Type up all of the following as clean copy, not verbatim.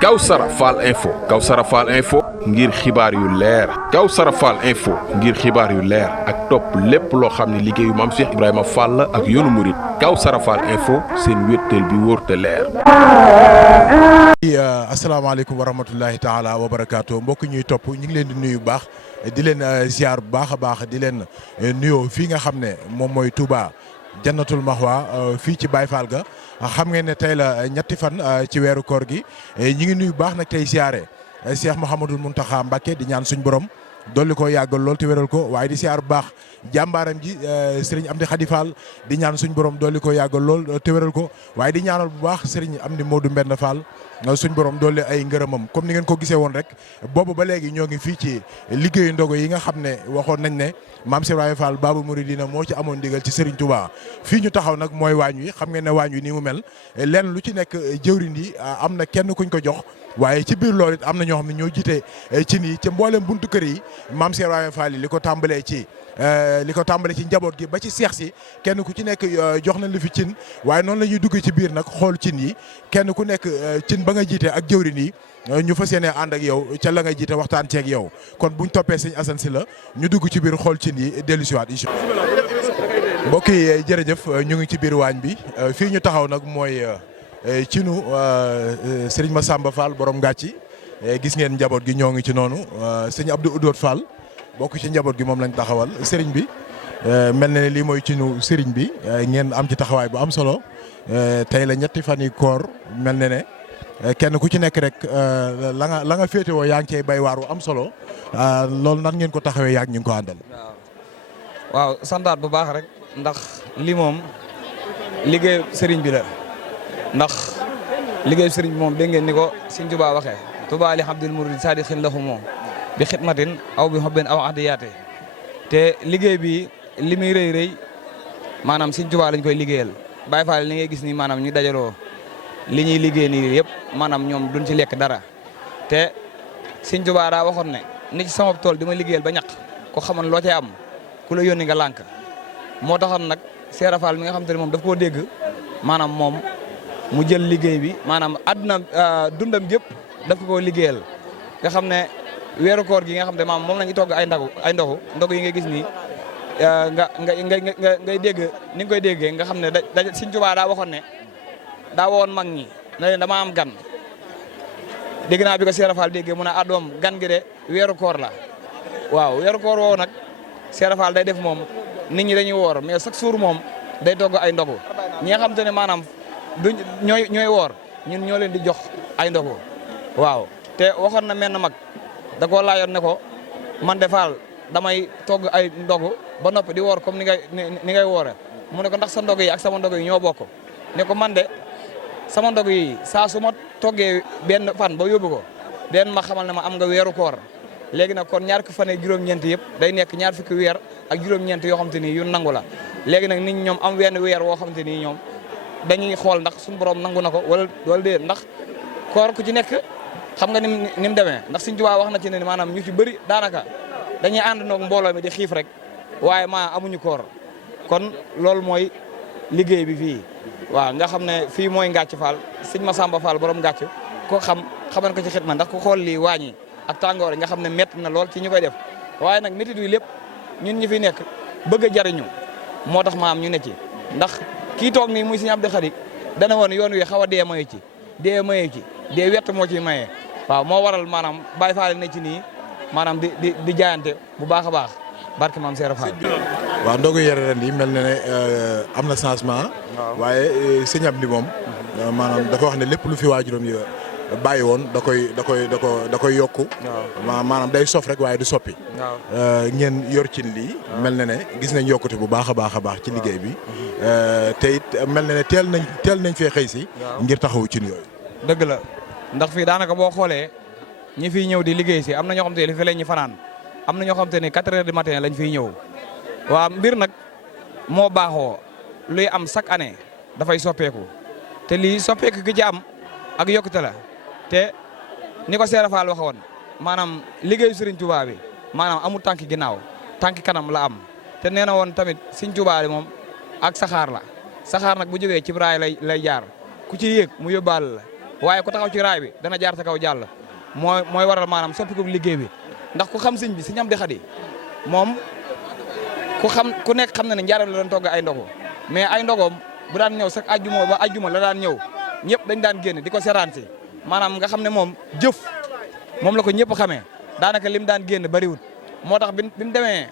Kawsara Fall info Kawsara Fall info ngir xibaar yu leer Kawsara Fall info ngir xibaar yu leer ak topp lépp loo xam ne liggéeyu maam Cheikh Ibrahima Fall la ak yoonu murit Kawsara Fall info seen wéttal bi wóor te leer. asalaamaaleykum wa rahmatullahi taala wa barakaatu mbokk ñuy topp ñu ngi leen di nuyu bu baax di leen ziar bu baax a baax di leen nuyoo fii nga xam ne moom mooy Touba Jannatul Mahwa fii ci Baye Fall ga xam ngeen ne tey la ñetti fan ci weeru koor gi ñi ngi nuyu baax nag tey siyaare Cheikh Mouhamadul Mountakha Mbacké di ñaan suñ borom dolli ko yàggal lool te wéral ko waaye di siyaar bu baax jàmbaaram ji Serigne Amdi Khady Fall di ñaan suñ borom dolli ko yàggal lool te wéral ko waaye di ñaanal bu baax Serigne Amdi Modou Mbenn Fall suñ borom dolli ay ngërëmam comme ni ngeen ko gisee woon rek boobu ba léegi ñoo ngi fii ci liggéeyu ndogo yi nga xam ne waxoon nañ ne maam Cheikh Ibrahima Fall Babou Mouridina moo ci amoon ndigal ci Serigne Touba fii ñu taxaw nag mooy waañ wi xam ngeen ne waañ wi nii mu mel lenn lu ci nekk jëwriñ yi am na kenn kuñ ko jox waaye ci biir loolu it am na ñoo xam ne ñoo jiite ci nii ca mboolem buntu kër yi maam Cheikh Ibrahima Fall yi li ko tàmbalee ci njaboot gi ba ci seex si kenn ku ci nekk jox nañ la fi cin waaye noonu la ñuy dugg ci biir nag xool cin yi kenn ku nekk cin ba nga jiite ak jëwriñ yi ñu fas yéene ànd ak yow ca la nga jiite waxtaan ceeg yow kon buñ toppee sëñ Assane si la ñu dugg ci biir xool cin yi dellu siwaat incha allah mbokk yi jërëjëf ñu ngi ci biir waañ bi fii ñu taxaw nag mooy cinu Serigne Massamba Fall borom ngàcci gis ngeen njaboot gi ñoo ngi ci noonu sëñ Abdou Oudot Fall bokk ci njaboot gi moom lañ taxawal Serigne bi mel na ne lii mooy cinu Serigne bi ngeen am ci taxawaay bu am solo tey la ñetti fan yi koor mel na ne kenn ku ci nekk rek la nga féetewoo yaa ngi cay bay waaru am solo loolu nan ngeen ko taxawee yaa ngi ñu ngi ko àndal. waaw santaat bu baax rek ndax lii moom liggéey Serigne bi la. ndax liggéeyu sëriñ bi moom dégg ngeen ni ko Sëriñ Tuubaa waxee Tuubaa li Abdul Murid saadiqin lahu moom bi xidmatin aw bi xobbin aw adiyaate te liggéey bi li muy rëy rëy maanaam Sëriñ Tuubaa lañ koy liggéeyal Baay Faal li ngay gis ni maanaam ñu dajaloo li ñuy liggéey nii yëpp maanaam ñoom duñ ci lekk dara te Sëriñ Tuubaa daa waxoon ne ni ci sama tool di ma liggéeyal ba ñaq ko xamoon loo cay am ku la yónni nga lànk moo taxoon nag Seera Faal mi nga xam te ne moom daf koo dégg maanaam moom mu jël liggéey bi maanaam àdduna dundam gépp daf ko liggéeyal nga xam ne weeru koor gi nga xam ne maam moom lañu togg ay ndogu yi nga gis nii ngay dégg ni nga koy déggee nga xam ne da Sëriñ Tuubaa daa waxoon ne daa woon mag ñi ne leen dama am gan dégg naa bi ko Seera Fall déggee mu ne doom gan gi de weeru koor la waaw weeru koor woowu nag Seera Fall day def moom nit ñi dañuy woor mais chaque jour moom day togg ay ndogu ñi nga xam te ne maanaam du ñooy woor ñun ñoo leen di jox ay ndogu waaw te waxoon na menn mag da koo laajoon ne ko man de Fall damay togg ay ndogu ba noppi di woor comme ni ngay woore mu ne ko ndax sa ndog yi ak sama ndog yi ñoo bokk ne ko man de sama ndog yi saa su ma toggee benn fan ba yóbbu ko den ma xamal ne ma am nga weeru koor léegi nag kon ñaar fukki fan ak juróom-ñeent yëpp day nekk ñaar fukki weer ak juróom-ñeent yoo xam te ni yu nangu la léegi nag nit ñoom am wenn weer woo xam te ni ñoom dañuy xool ndax suñu borom nangu na ko wala déet ndax koor ku ci nekk xam nga ni mu demee ndax Sëriñ Tuubaa wax na ci ne maanaam ñu ci bëri daanaka dañuy àndandoo mbooloo mi di xiif rek waaye amuñu koor kon loolu mooy liggéey bi fii waaw nga xam ne fii mooy Ngàcc Fall Sëriñ Massamba Fall borom Ngàcc ko xaman ko ci xitma ndax ku xool lii waañi ak tàngoor yi nga xam ne métti na lool ci ñu koy def waaye nag métti wi lépp ñun ñi fi nekk bëgg a jariñu moo tax maam ñu ne ci ndax kii toog nii muy Sëriñ Abdou Khady dana woon yoon wi xaw a dee mayu ci dee wett moo ciy maye waaw moo waral maanaam Baye Fall ne ci nii maanaam di jaayante bu baax a baax barke maam Seera Fall. waaw ndogu yore ren yi mel na ne am na changement. waaye sëñ Amdi moom. maanaam dafa wax ne lépp lu fi waajuram yi bàyyi woon da koy yokku. maanaam day sof rek waaye du soppi. ngeen yor cin lii. mel na ne gis nañ yokkute bu baax a baax ci liggéey bi. te it mel na ne teel nañ fee xëy si. ngir taxawu cin yooyu. dëgg la ndax fii daanaka boo xoolee ñi fiy ñëw di liggéey si am na ñoo xam te ne fi la ñu fanaan am na ñoo xam te ne 4 heures du matin lañ fiy ñëw waaw mbir nag moo baaxoo luy am chaque année dafay soppeeku te lii soppeeku gi ci am ak yokkute la te ni ko Seera Fall waxoon maanaam liggéeyu Serigne Touba bi maanaam amul tànki ginnaaw tànki kanam la am te nee na woon tamit Serigne Touba moom ak saxaar la saxaar nag bu jógee ci raay lay jaar ku ci yéeg mu yóbbaale la waaye ku taxaw ci raay bi dana jaar sa kaw jàll mooy waral maanaam soppi ko liggéey bi ndax ku xam sëñ bi Sëñ Amdi Xadi moom ku nekk xam na ne njaaram la doon togg ay ndogo mais ay ndogoom bu daan ñëw sax ajjuma ba ajjuma la daan ñëw ñëpp dañ daan génn di ko seraan si maanaam nga xam ne moom jëf moom la ko ñëpp xamee daanaka lim daan génn bariwul moo tax bi mu demee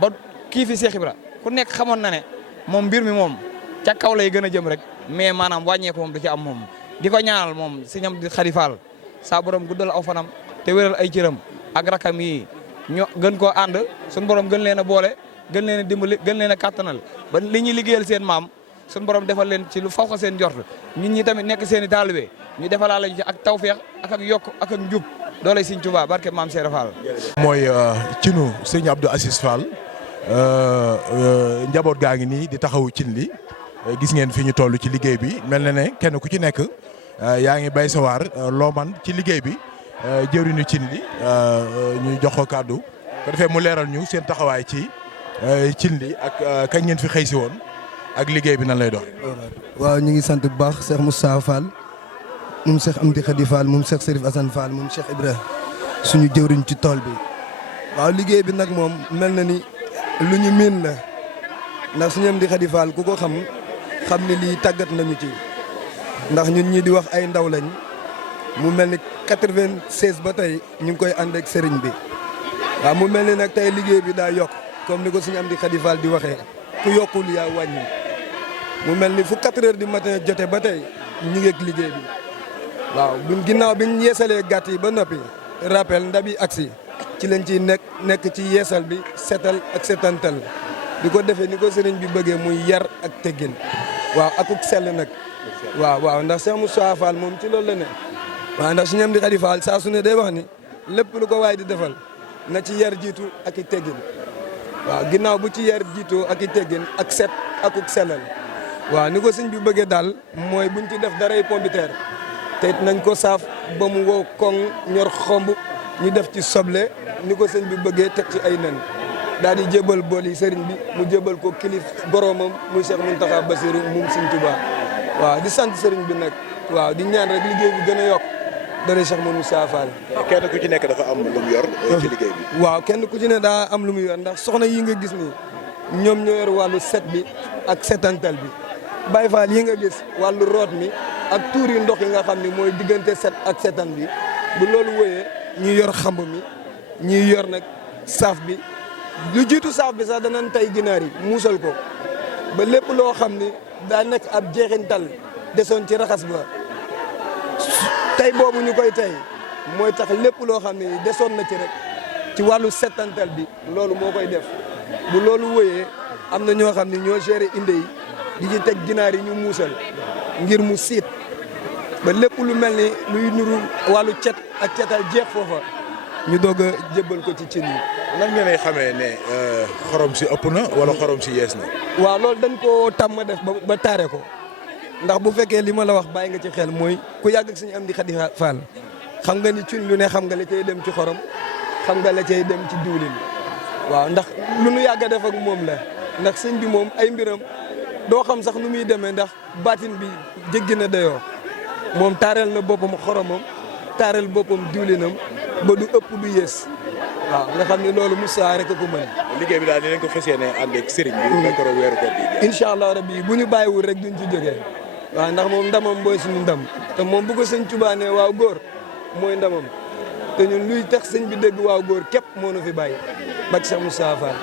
ba kii fi Cheikh Ibra ku nekk xamoon na ne moom mbir mi moom ca kaw lay gën a jëm rek mais maanaam wàññeeku moom du ci am moom di ko ñaanal moom Sëñ Amdi Xadi Fall saa borom guddal aw fanam te wéral ay cëram ak rakam yi ñu gën koo ànd suñu borom gën leen a boole gën leen a dimbali gën leen a kàttanal ba li ñuy liggéeyal seen maam suñu borom defal leen ci lu faw ko seen njort ñun ñi tamit nekk seen i taalibe ñu defalaa lañ ci ak tawfeex ak yokk ak njub doolay Sëñ Tuubaa barke maam Cheikh Fall. mooy cinu sëñ Abdou Aziz Fall njaboot gaa ngi nii di taxawu cin li gis ngeen fi ñu toll ci liggéey bi mel na ne kenn ku ci nekk yaa ngi bay sa waar loo man ci liggéey bi jëriñu cin li ñu jox ko kàddu ko defee mu leeral ñu seen taxawaay ci cin li ak kañ ngeen fi xëy si woon ak liggéey bi nan lay doon. waaw ñu ngi sant bu baax Cheikh Moustapha Fall moom Cheikh Amdi Khady Fall moom Cheikh Serif Assane Fall moom Cheikh Ibra suñu jëwriñ ci tool bi. waaw liggéey bi nag moom mel na ni lu ñu miin la ndax suñu Amdi Khady Fall ku ko xam ni lii tàggat nañu ci ndax ñun ñii di wax ay ndaw lañ mu mel ni 96 ba tey ñu ngi koy ànd ak sëriñ bi. waaw mu mel ni nag tey liggéey bi daa yokk comme ni ko suñu Amdi Khady Fall di waxee ku yokkul yaa wàññi mu mel ni fu 4 heures du matin jote ba tey ñu ngi ak liggéey bi. waaw buñ ginnaaw biñ yeesalee gàtt yi ba noppi rappel ndab yi agsi ci lañ ciy nekk ci yeesal bi setal ak setantal di ko defee ni ko sëriñ bi bëggee muy yar ak teggin waaw akuk sell nag waaw ndax Cheikh Moustapha Fall moom ci loolu la ne waaw ndax Sëñ Amdi Khady Fall saa su ne day wax ni lépp lu ko waay di defal na ci yar jiitu ak i teggin waaw ginnaaw bu ci yar jiitu ak i teggin ak set akuk sellal waaw ni ko sëñ bi bëggee daal mooy buñ ci def daray pompiteer te it nañ ko saaf ba mu wow koŋ ñor xomb ñu def ci soble ni ko sëñ bi bëggee teg ci ay nen daal di jébal bool yi sëriñ bi mu jébal ko kilif boromam muy Cheikh Mountakha Bassirou moom Sëñ Tuubaa waaw di sant sëriñ bi nag waaw di ñaan rek liggéey bi gën a yokk dara Cheikh Moustapha Fall. kenn ku ci nekk dafa am lu mu yor ci liggéey bi. waaw kenn ku ci ne daa am lu mu yor ndax soxna yi nga gis nii ñoom ñoo yor wàllu set bi ak setantal bi Baye Fall yi nga gis wàllu root mi ak tuur yu ndox yi nga xam ni mooy diggante set ak setan bi bu loolu wëyee ñi yor xamb mi ñi yor nag saaf bi lu jiitu saaf bi sax danañ tey ginaar yi muusal ko ba lépp loo xam ni daa nekk ab jeexintal desoon ci raxas ba tey boobu ñu koy tey mooy tax lépp loo xam ne desoon na ci rek ci wàllu setantal bi loolu moo koy def bu loolu wëyee am na ñoo xam ne ñoo géré inde yi di ci teg ginaar yi ñu muusal ngir mu siit ba lépp lu mel ni luy nuru wàllu cet ak cetal jeex foofa ñu doog a jébbal ko ci cin yi. nan ngeen ay xamee ne xorom si ëpp na wala xorom si yees na. waaw loolu dañ koo tàmm def ba taare ko ndax bu fekkee li ma la wax bàyyi nga ci xel mooy ku yàgg ak Sëñ Amdi Khady Fall xam nga ni cin lu ne xam nga la cay dem ci xorom xam nga la cay dem ci diwlin waaw ndax lu nu yàgg a def ak moom la ndax sëñ bi moom ay mbiram doo xam sax nu muy demee ndax baatin bi jéggi na dayoo moom taareel na boppam xoromam taareel boppam diwlinam ba du ëpp du yées waaw nga xam ne loolu Moussa rek a ko mën. liggéey bi daal dinañ ko fas yéene ànd ak sëriñ bi. d'accord weeru koor bi. incha allah rabbi bu ñu bàyyiwul rek duñ ci jógee waaw ndax moom ndamam booy suñu ndam te moom bu ko sëñ Tuubaa ne waaw góor mooy ndamam te ñun luy tax sëñ bi dégg waaw góor képp moo nu fi bàyyi bak Cheikh Moussa Fall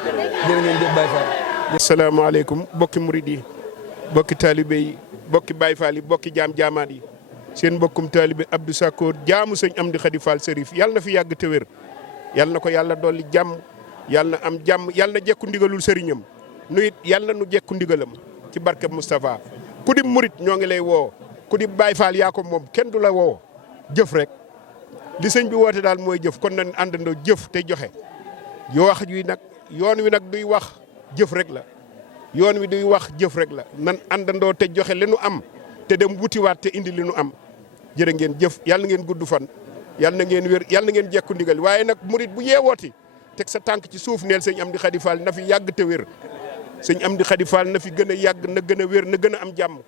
jërë ngeen jëf Baye Fall. asalaamaaleykum bokki murid yi bokki taalibe yi bokki Baye Fall yi bokki jaam-jaamaat yi seen mbokkum taalibe Abdou Sakkoor jaamu Sëñ Amdi Khady Fall Serif yàlla na fi yàgg te wér yàlla na ko yàlla dolli jàmm yàlla na am jàmm yàlla na jekku ndigalul sëriñam nu it yàlla na nu jekku ndigalam ci barkeb Moustapha ku di murid ñoo ngi lay woo ku di Baye Fall yaa ko moom kenn du la woo jëf rek li sëñ bi woote daal mooy jëf kon nañ àndandoo jëf te joxe wax wi nag yoon wi nag duy wax jëf rek la yoon wi duy wax jëf rek la nan àndandoo te joxe li nu am te dem wutiwaat te indi li nu am jërë ngeen jëf yàlla na ngeen gudd fan yàlla na ngeen wér yàlla na ngeen jekku ndigal waaye nag murit bu yeewooti teg sa tànk ci suuf neel Sëñ Amdi Khady Fall na fi yàgg te wér Sëñ Amdi Khady Fall na fi gën a yàgg na gën a wér na gën a am jàmm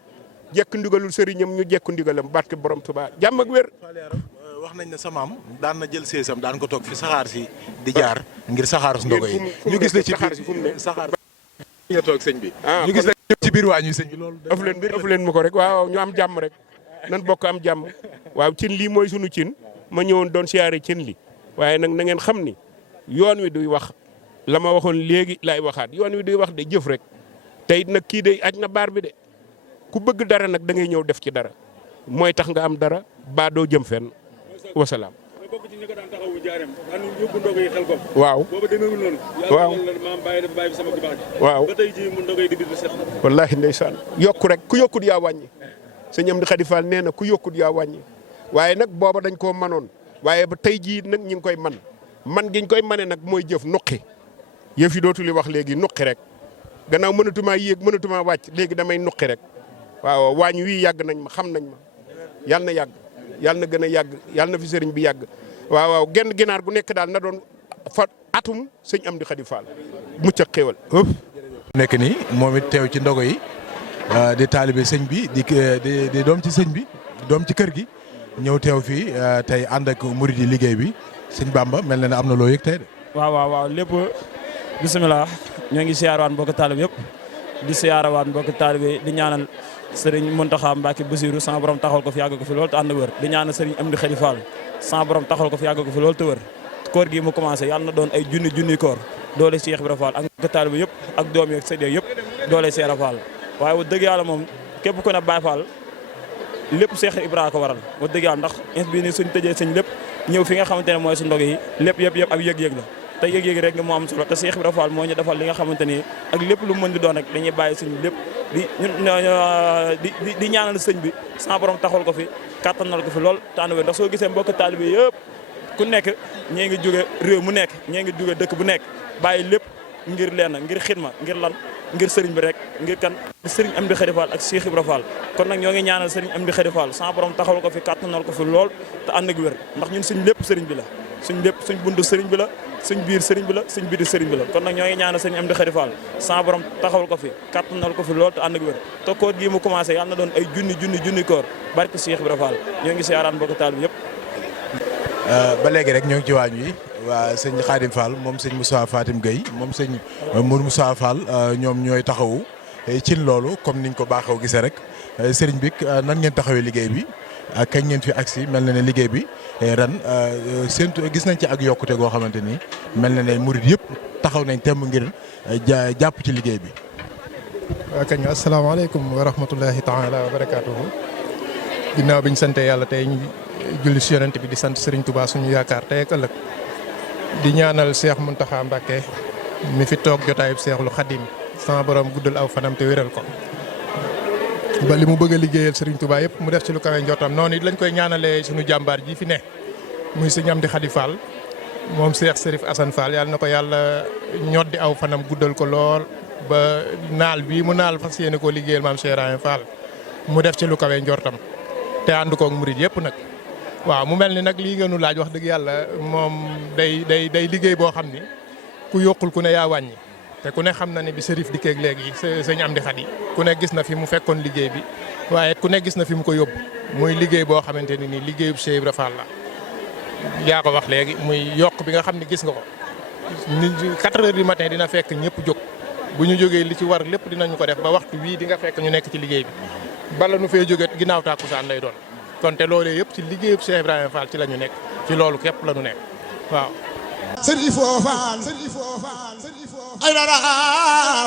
jekk ndigalul sëriñam ñu jekku ndigalam barke borom Tuubaa jàmm ak wér. wax nañ ne sa maam daan na jël seesam daan ko toog fi saxaar si di jaar ngir saxaaru ndogo yi ñu gis la ci biir saxaar nga toog sëñ bi ñu gis la ci biir waañu sëñ bi loolu ëf leen ma ko rek waaw ñu am jàmm rek nan bokk am jàmm waaw cin lii mooy sunu cin ma ñëwoon doon siyaare cin li waaye nag na ngeen xam ni yoon wi duy wax la ma waxoon léegi laay waxaat yoon wi duy wax de jëf rek tey nag kii de aj na baar bi de ku bëgg dara nag da ngay ñëw def ci dara mooy tax nga am dara baa doo jëm fenn wasalaam. waaw. waaw. waaw. wallaahi ndeysaan yokku rek ku yokkut yaa wàññi sëñ Amdi Khady Fall nee na ku yokkut yaa wàññi waaye nag booba dañ koo manoon waaye ba tey jii nag ñi ngi koy man giñ koy mane nag mooy jëf nuqi yëf yi dootu li wax léegi nuqi rek gannaaw mënatumaa yéeg mënatumaa wàcc léegi damay nuqi rek waaw waañ wii yàgg nañ ma xam nañ ma yàlla na yàgg yàlla na gën a yàgg yàlla na fi sëriñ bi yàgg waaw genn ginaar gu nekk daal na doon fa atum sëñ Amdi Khady Fall mucc ak xéewal nekk nii moom it teew ci ndogo yi di taalibe sëñ bi di doom ci sëñ bi di doom ci kër gi ñëw teew fii tey ànd ak murid yi liggéey bi sëñ Bamba mel na ne am na loo yëg tey de. waaw lépp bisimilah ñoo ngi siyaarawaat mbokk taalibe yëpp di siyaarawaat mbokk taalibe di ñaanal sëriñ Mountakha Mbacké Bassirou sama borom taxawal ko fi yàgg ko fi lool te ànd wër di ñaanal sëriñ Amdi Khady Fall sama borom taxawal ko fi yàgg ko fi lool te wër koor gi mu commencé yàlla na doon ay junni koor doole Cheikh Ibra Fall ak mbokk taalibe yëpp ak doom yi ak sëñ yëpp doole Cheikh Ibra Fall waaye wax dëgg yàlla moom képp ku ne Baye Fall lépp Cheikh Ibra ko waral wax dëgg yàlla ndax ins bi ni suñ tëjee sëñ lépp ñëw fi nga xamante ne mooy su ndog yi lépp yëpp ab yëg-yëg la te yëg-yëg rek nga moo am solo te Cheikh Ibra Fall moo ñu defal li nga xamante ni ak lépp lu mën di doon rek dañuy bàyyi suñ lépp di ñaanal sëñ bi sama borom taxawal ko fi kattanal ko fi lool tànn wér ndax soo gisee mbokk taalibe yëpp ku nekk ñee ngi jóge réew mu nekk ñee ngi jóge dëkk bu nekk bàyyi lépp ngir lenn ngir xidma ngir lan ngir sëriñ bi rek ngir kan sëriñ Amdi Khady Fall ak Cheikh Ibra Fall kon nag ñoo ngi ñaanal sëriñ Amdi Khady Fall sama borom taxawal ko fi kattanal ko fi lool te ànd ak wér ndax ñun suñ lépp sëriñ bi la suñ lépp suñ buntu sëriñ bi la suñ biir sëriñ bi la suñ biir sëriñ bi la kon nag ñoo ngi ñaanal sëriñ Amdi Khady Fall sama borom taxawal ko fi kattanal ko fi lool te ànd ak wér te koor gii mu commencé yàlla na doon ay junni koor barke Cheikh Ibra Fall ñoo ngi siyaaraan mbokk taal bi yëpp ba léegi rek ñoo ngi ci waañ wi waa sëñ Khadim Fall moom sëñ Moussa Fatim Gueye moom sëñ Mour Moussa Fall ñoom ñooy taxawu ci loolu comme niñ ko baaxoo gisee rek sëriñ bi nan ngeen taxawee liggéey bi ak kañ ngeen fi agsi mel na ne liggéey bi ren séntu gis nañ ci ak yokkute goo xamante ni mel na ne murid yëpp taxaw nañ temm ngir jàpp ci liggéey bi. waaw kañ asalaamaaleykum wa rahmatullahi taala wa barakaatuhu ginnaaw bi ñu sante yàlla tey ñu julli si yonent bi di sant Serigne Touba suñu yaakaar tey ak ëllëg di ñaanal Cheikh Mountakha Mbacké mi fi toog jotaayub Cheikhul Khadim sama borom guddal aw fanam te wéral ko ba li mu bëgg a liggéeyal Serigne Touba yëpp mu def ci lu kawe njortam noonu it lañ koy ñaanalee suñu jàmbaar ji fi ne muy sëñ Amdi Khady Fall moom Cheikh Serif Assane Fall yàlla na ko yàlla ñoddi aw fanam guddal ko lool ba naal bii mu naal fas yéene koo liggéeyal maam Cheikh Ibrahima Fall mu def ci lu kawe njortam te ànd koog murid yëpp nag. waaw mu mel ni nag lii nga nu laaj wax dëgg yàlla moom day liggéey boo xam ni ku yokkul ku ne yaa wàññi te ku ne xam na ne bi Serif dikkeeg léegi sëñ Amdi Khady ku ne gis na fi mu fekkoon liggéey bi waaye ku ne gis na fi mu ko yóbbu muy liggéey boo xamante ni nii liggéeyub Cheikh Ibra Fall la. yaa ko wax léegi muy yokk bi nga xam ne gis nga ko 4 heures du matin dina fekk ñëpp jóg bu ñu jógee li ci war lépp dinañu ko def ba waxtu wii di nga fekk ñu nekk ci liggéey bi bala nu fee jógee ginnaaw tàkkusaan lay doon. kon te loolee yëpp ci liggéeyub Cheikh Ibrahima Fall ci la ñu nekk ci loolu képp la ñu nekk waaw. Serifo Fall ay dara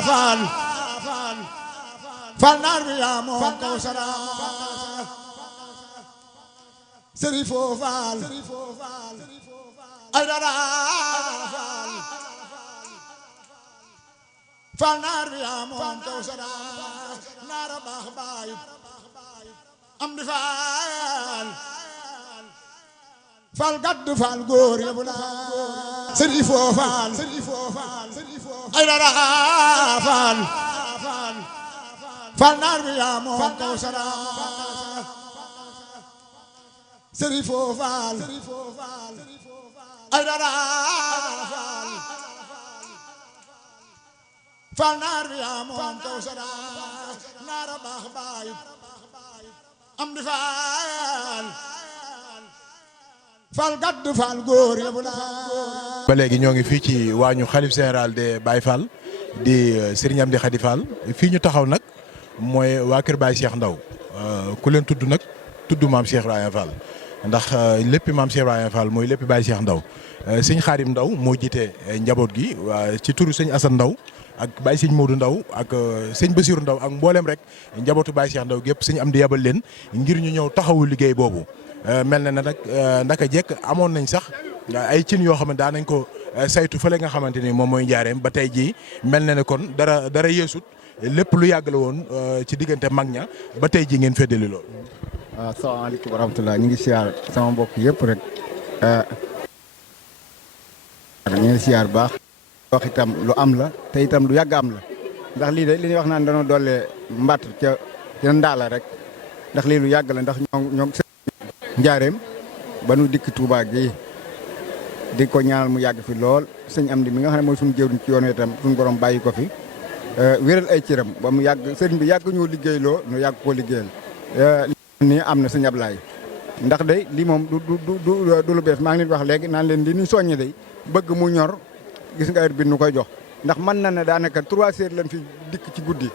Fall Fall naar bi yaa moom kaw sara Serifo Fall ay dara Fall naar bi yaa moom kaw sara naara baax baay Amdi Fall Fall gaddu Fall góor yëpp la Serifo Fall ay dara Fall Fall naar bi yaa moom kaw sara Serifo Fall ay dara Fall naar bi yaa moom kaw sara naara baax baay am di faal fal gaddu fal góor ya bu laa. ba léegi ñoo ngi fii ci waañu xalif général de Baye Fall di Serigne Amdi Khady Fall fii ñu taxaw nag mooy waa kër Baye Cheikh Ndaw ku leen tudd nag tudd maam Cheikh Ibrahima Fall ndax lépp maam Cheikh Ibrahima Fall mooy lépp Baye Cheikh Ndaw sëñ Xaadim Ndaw moo jiite njaboot gi ci turu sëñ Assane Ndaw ak Baye sëñ Modou Ndaw ak sëñ Basiru Ndaw ak mboolem rek njabootu Baye Cheikh Ndaw gépp sëñ Amdi yabal leen ngir ñu ñëw taxawu liggéey boobu mel na ne nag ndaka jekk amoon nañ sax ay cin yoo xam ne daan nañ ko saytu fële nga xamante ni moom mooy njaareem ba tey jii mel na ne kon dara yeesut lépp lu yàgg la woon ci diggante mag ña ba tey jii ngeen feddali lool. waaw asalaamaaleykum wa rahmatulah ñu ngi siyaar sama mbokk yëpp rek ñu ngi siyaar baax wax itam lu am la te itam lu yàgg am la ndax lii de li ñuy wax naan dañoo doole mbatt ca ndaala rek ndax lii lu yàgg la ndax ñoom njaareem ba nu dikk Touba gi di ko ñaanal mu yàgg fi lool sëñ Amdi mi nga xam ne mooy suñu jëwriñ ci yoon itam suñu borom bàyyi ko fi wéral ay cëram ba mu yàgg sëriñ bi yàgg ñoo liggéeyloo ñu yàgg koo liggéeyal nii am na sëñ Ablaye ndax day lii moom du lu bees maa ngi leen wax léegi naan leen li ñu soññe day bëgg mu ñor gis nga heure bi nu koy jox ndax mën na ne daanaka 3 heures lañ fi dikk ci guddi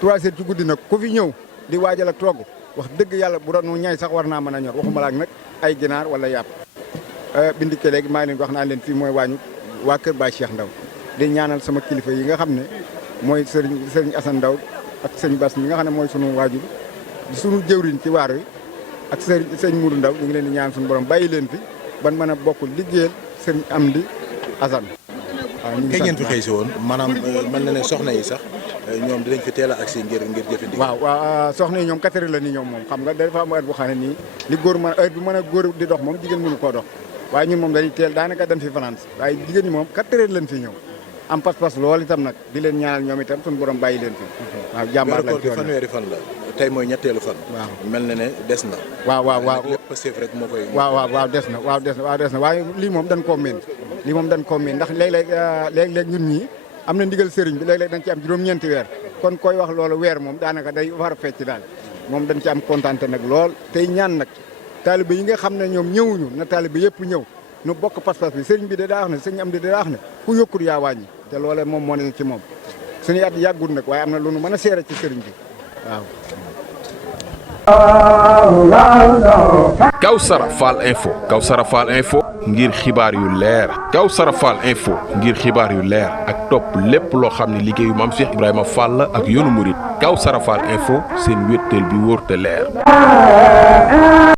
3 heures ci guddi nag ku fi ñëw di waajal ak togg wax dëgg yàlla bu doon ñay sax war naa mën a ñor waxuma la ak nag ay ginaar wala yàpp bindike léegi maa ngi leen wax naan leen fii mooy waañu waa kër Baye Cheikh Ndaw di ñaanal sama kilifa yi nga xam ne mooy sëriñ Assane Ndaw ak sëñ Bass mi nga xam ne mooy sunu waajur di sunu jëwriñ ci waar wi ak sëñ Moudou Ndaw ñu ngi leen di ñaan suñu borom bàyyi leen fi ban mën a bokk liggéeyal sëriñ Amdi Assane. waaw ñu ngi ngeen fi xëy si woon maanaam mel na ne soxna yi sax ñoom dinañ fi teel a agsi ngir jëfandikoo. waaw soxna yi ñoom 4 heures la ni ñoom moom xam nga dafa am heure bu xam ne nii li góor mën heure bi mën a góor di dox moom jigéen mënu koo dox waaye ñun moom dañuy teel daanaka dañ fi fanaan waaye jigéen ñi moom 4 heures lañ fi ñëw am pas-pas lool itam nag di leen ñaanal ñoom itam suñu borom bàyyi leen fi. waaw jàmbaar lañ ci yoon fanweeri fan la tey mooy ñetteelu fan. waaw mel na ne des na. waaw lépp Pastef rek moo koy. waaw des na waaye lii moom dañ koo miin lii moom dañ koo miin ndax léeg-léeg ñun ñii am na ndigal sëriñ bi léeg-léeg dañ ci am juróom-ñeenti weer kon koy wax loolu weer moom daanaka day war a fecc daal moom dañ ci am kontaante nag lool tey ñaan nag taalibe yi nga xam ne ñoom ñëwuñu na taalibe yëpp ñëw nu bokk pas-pas bi sëriñ bi daa wax ne sëriñ Amdi daa wax ne ku yokkut yaa wàññi te loolee moom moo ne ci moom suñu at yàggul nag waaye am na lu nu mën a seere ci sëriñ bi waaw. Kawsara Fall Info ngir xibaar yu leer Kawsara Fall Info ngir xibaar yu leer ak topp lépp loo xam ne liggéeyu maam Cheikh Ibrahima Fall ak yoonu murit Kawsara Fall Info seen wéttal bi wóor te leer